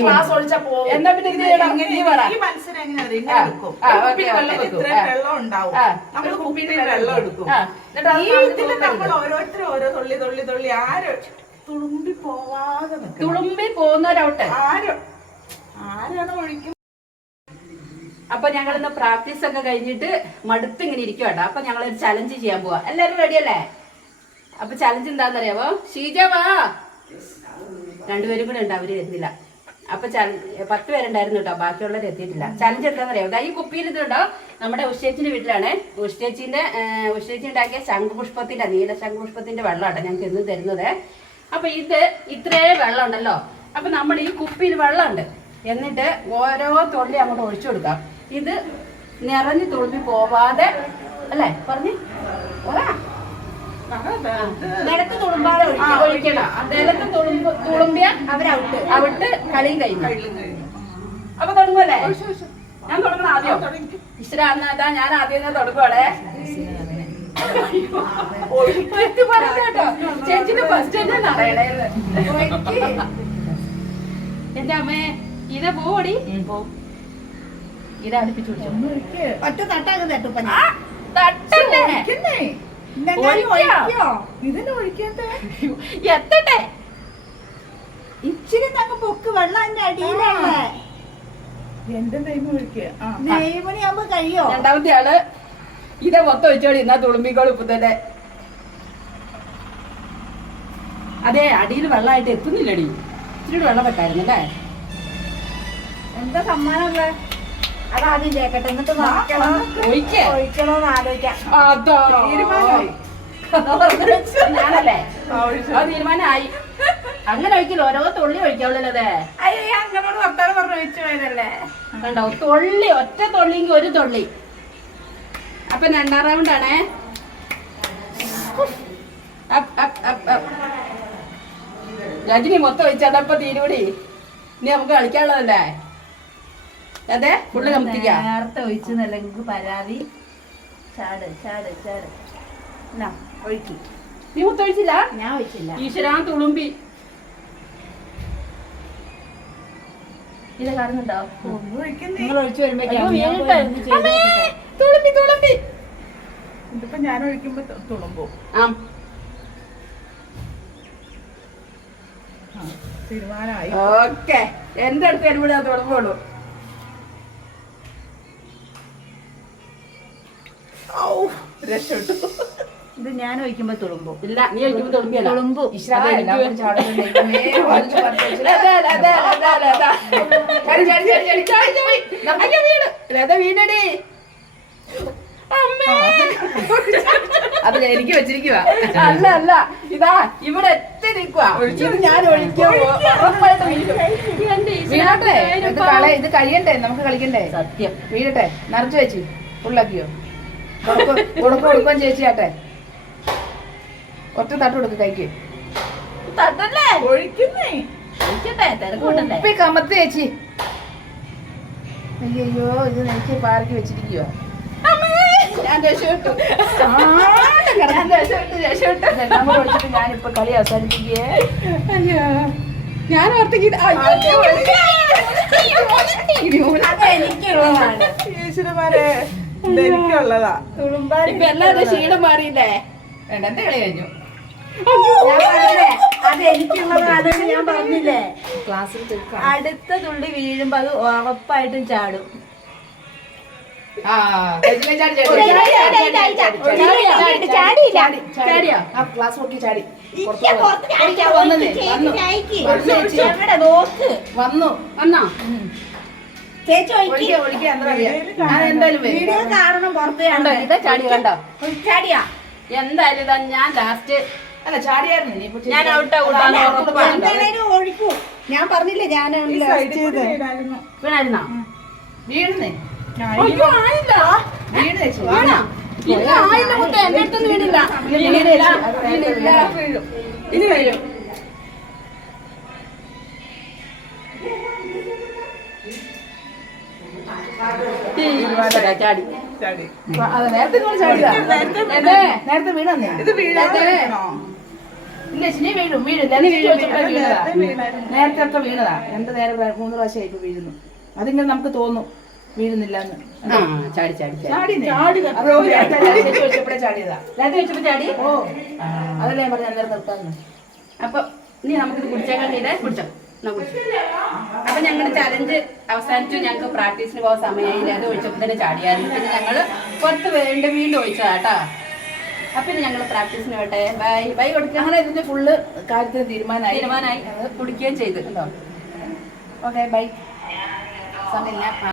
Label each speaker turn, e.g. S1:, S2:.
S1: Class
S2: എന്നാ പിന്നെ
S3: വെള്ളം ഉണ്ടാവും. നമ്മൾ വെള്ളം എടുക്കും. നമ്മൾ ഓരോരുത്തരും ഓരോ തുള്ളി തുള്ളി തുള്ളി. ആര് തുളുമ്പി പോവാതെ
S1: തുളുമ്പി പോകുന്നവരവിടെ
S3: ആരോ? ആരാണ് ഒഴിക്കും?
S1: അപ്പൊ ഞങ്ങൾ ഇന്ന് പ്രാക്ടീസ് ഒക്കെ കഴിഞ്ഞിട്ട് മടുത്ത് ഇങ്ങനെ ഇരിക്കുവാട്ടോ അപ്പൊ ഞങ്ങൾ ഒരു ചലഞ്ച് ചെയ്യാൻ പോവാ. എല്ലാരും റെഡിയല്ലേ അപ്പൊ ചലഞ്ച് എന്താന്നറിയാവോ ഷീജ വാ. രണ്ടുപേരും കൂടെ ഉണ്ട് അവർ വരുന്നില്ല അപ്പൊ പത്ത് പേരുണ്ടായിരുന്നു കേട്ടോ ബാക്കിയുള്ളവർ എത്തിയിട്ടില്ല. ചലഞ്ച് എന്താണെന്നറിയാവോ? ദാ ഈ കുപ്പിയിൽ ഇതുണ്ടോ നമ്മുടെ ഉഷേച്ചിന്റെ വീട്ടിലാണ്. ഉഷേച്ചിന്റെ ഉഷേച്ചി ഉണ്ടാക്കിയ ശംഖുപുഷ്പത്തിന്റെ നീല ശംഖുപുഷ്പത്തിന്റെ വെള്ളമാട്ടോ ഞങ്ങൾക്ക് ഇന്ന് തരുന്നത്. അപ്പൊ ഇത് ഇത്രേ വെള്ളം ഉണ്ടല്ലോ അപ്പൊ നമ്മൾ ഈ കുപ്പിയിൽ വെള്ളമുണ്ട്. എന്നിട്ട് ഓരോ തുള്ളി അങ്ങോട്ട് ഒഴിച്ചു കൊടുക്കാം. ഇത് നിറഞ്ഞു തുളുമ്പി പോവാതെ അല്ലേ? പറഞ്ഞു. നിലത്ത് തുളുമ്പാതെ ഒഴിക്കണം നിലത്ത് തുളുമ്പ് തുളുമ്പിയ അവരൗട്ട് ഔട്ട്. കളിയും കഴിഞ്ഞു. അപ്പൊ തുടങ്ങുമല്ലേ ഞാൻ തുടങ്ങണം ആദ്യം. ഈശ്വര ഞാൻ ആദ്യം കേട്ടോ. ചേച്ചിന്റെ ഫസ്റ്റ് തന്നെ അറിയണേന്ന് എന്റെ അമ്മേ ഇതാ പോടി ഇത അടുപ്പിച്ചു.
S2: ഒറ്റ
S1: എത്തട്ടെ?
S2: ഇച്ചിരി അങ്ങ് പൊക്ക് വെള്ളം എന്റെ
S3: ഒഴിക്കുക
S2: നെയ്മണിയാകുമ്പോ കഴിയോ?
S1: രണ്ടാമത്തെ ആൾ ഇതെ മൊത്തം ഒഴിച്ചോടി എന്നാ തുളുമ്പിക്കോളും ഇപ്പൊ തന്നെ അതെ അടിയിൽ വെള്ളമായിട്ട് എത്തുന്നില്ലടി. ഇച്ചിരി വെള്ളം വെക്കായിരുന്നു അല്ലേ?
S2: എന്താ സമ്മാനമുള്ള അതാദ്യം ചേക്കട്ടെ എന്നിട്ട് നോക്കണം
S1: ഒഴിക്കേ?
S2: ഒഴിക്കണോന്ന് ആലോചിക്കാം.
S1: ഞാനല്ലേ? തീരുമാനമായി. അങ്ങനെ ഒഴിക്കില്ല. ഓരോ തുള്ളി ഒഴിക്കാവുള്ളല്ലോ
S2: അങ്ങനോട് വർത്താനം പറഞ്ഞു ഒഴിച്ചു പോയതല്ലേ?
S1: കണ്ടോ? തൊള്ളി ഒറ്റ തൊള്ളിങ്കി ഒരു തൊള്ളി. അപ്പൊ രണ്ടാം റൗണ്ട് ആണേ. രജനി മൊത്തം ഒഴിച്ചതപ്പൊ തീരുപടി ഇനി നമുക്ക് കളിക്കാനുള്ളതല്ലേ? അതെ? ഫുള്ള് കമ്പത്തിക്കാം
S2: നേരത്തെ ഒഴിച്ചു നില്ലെങ്കിൽ പരാതി. ചാട് ചാട് ചാട്. എന്നാ ഒഴുക്കി.
S1: നീ മൊത്തം ഒഴിച്ചില്ല?
S2: ഞാൻ ഒഴിച്ചില്ല.
S1: ഈശ്വരാ തുളുമ്പി. ഇത് കാണുന്നുണ്ടോ
S2: നിങ്ങൾ ഒഴിച്ചു
S1: തുളുമ്പി തുളുമ്പി.
S3: ഇതിപ്പോ ഞാൻ ഒഴിക്കുമ്പോ തുളുമ്പോ.
S1: ആ. ഓക്കെ. എന്റെ അടുത്ത് വരുമ്പോഴേ അത്
S2: ഇത് ഞാൻ ഒഴിക്കുമ്പോ തുളുമ്പു
S1: ഇല്ല നീ ഒഴിക്കുമ്പോ തുളുമ്പിയല്ല
S2: എനിക്ക് വെച്ചിരിക്കുക
S1: അല്ല അല്ല ഇതാ ഇവിടെ എത്തി നിൽക്കുക ഇത്
S2: നമുക്ക് കളിക്കണ്ടേ
S1: സത്യം
S2: വീടട്ടെ നിറച്ചു വെച്ചു ഫുള്ളാക്കിയോ കൊടുക്കും കൊടുക്കും ചേച്ചിയാട്ടെ ഒറ്റ തട്ട് കൊടുക്കും കൈക്ക്. ഉപ്പി കമത്ത് ചേച്ചി. അയ്യോ ഇത്
S1: എനിക്ക്
S2: പാർക്കി വെച്ചിരിക്കുവോ. ഞാനിപ്പോ കളി അവസാനിപ്പിക്കേ.
S1: അയ്യോ
S2: എനിക്കുള്ളതാ അടുത്ത തുള്ളി വീഴുമ്പോ അത് ഉറപ്പായിട്ടും ചാടും ചേച്ചി
S1: ഒഴിക്കുക ഒഴിക്കുക എന്താ പറയാ ഞാൻ എന്തായാലും വരും.
S2: വീഡിയോ കാണണം പുറത്ത്
S1: കണ്ടോ?
S2: കാണണം.
S1: ഇതാ ചാടി കണ്ടോ?
S2: ചാടിയാ.
S1: എന്തായാലും ഇതാ ഞാൻ ലാസ്റ്റ്
S2: അല്ല ചാടിയായിരുന്നു.
S1: ഞാൻ ഔട്ടാ
S2: ഒഴിക്കൂ. പറഞ്ഞില്ലേ ഞാൻ
S3: വീണായിരുന്നു.
S2: വീഴുന്നേ
S1: അയ്യോ ആയില്ല.
S2: വീണ് ചേച്ചി
S1: ഇല്ല ആയില്ല എന്റെ അടുത്തൊന്നും വീണില്ല. വീണില്ല. വീണില്ല.
S3: വീഴും
S1: ഈശ്വരാ, ചാടി.
S4: അതെ നേരത്തെ നിങ്ങൾ ചാടിയതാ. നേരത്തെ നേരത്തെ വീണന്നേ?
S3: ഇത് വീഴാണോ
S4: ഇല്ല ചിനി വീഴും വീഴും. ഞാൻ ചിനി ചോദിച്ചപ്പോഴേ വീണതാ. നേരത്തെ ഒക്കെ വീണതാ. രണ്ട് നേരം മൂന്ന് പ്രാവശ്യം ഇപ്പൊ വീഴുന്നു. അതിങ്ങനെ നമുക്ക് തോന്നും വീഴുന്നില്ല
S1: ചാടി ചാടി ചാടി.
S4: ചോദിച്ചപ്പോഴേ ചാടിയതാ.
S1: വെച്ചപ്പോ ചാടി?
S4: ഓ. അതല്ലേ ഞാൻ പറഞ്ഞ അന്നേരം നിർത്താന്ന്.
S1: അപ്പൊ ഇനി നമുക്കിത് കുടിച്ചാൽ കണ്ടിട്ട് കുടിച്ചോ. അപ്പൊ ഞങ്ങളുടെ ചലഞ്ച് അവസാനിച്ചു. ഞങ്ങൾക്ക് പ്രാക്ടീസിന് പോകാൻ സമയമായില്ല. അത് ഒഴിച്ചപ്പോൾ തന്നെ ചാടിയായിരുന്നു. പിന്നെ ഞങ്ങൾ പുറത്ത് വീണ്ടും വീണ്ടും ഒഴിച്ചതാ കേട്ടോ. അപ്പൊ ഇനി ഞങ്ങൾ പ്രാക്ടീസിന് വേട്ടെ ബൈ. ബൈ കൊടുക്കുക
S4: ഞങ്ങൾ ഇതിന്റെ ഫുള്ള് കാര്യത്തിന് തീരുമാനമായി.
S1: തീരുമാനമായി. കുടിക്കുകയും ചെയ്തു.
S4: Okay bye.
S1: സമയമില്ല.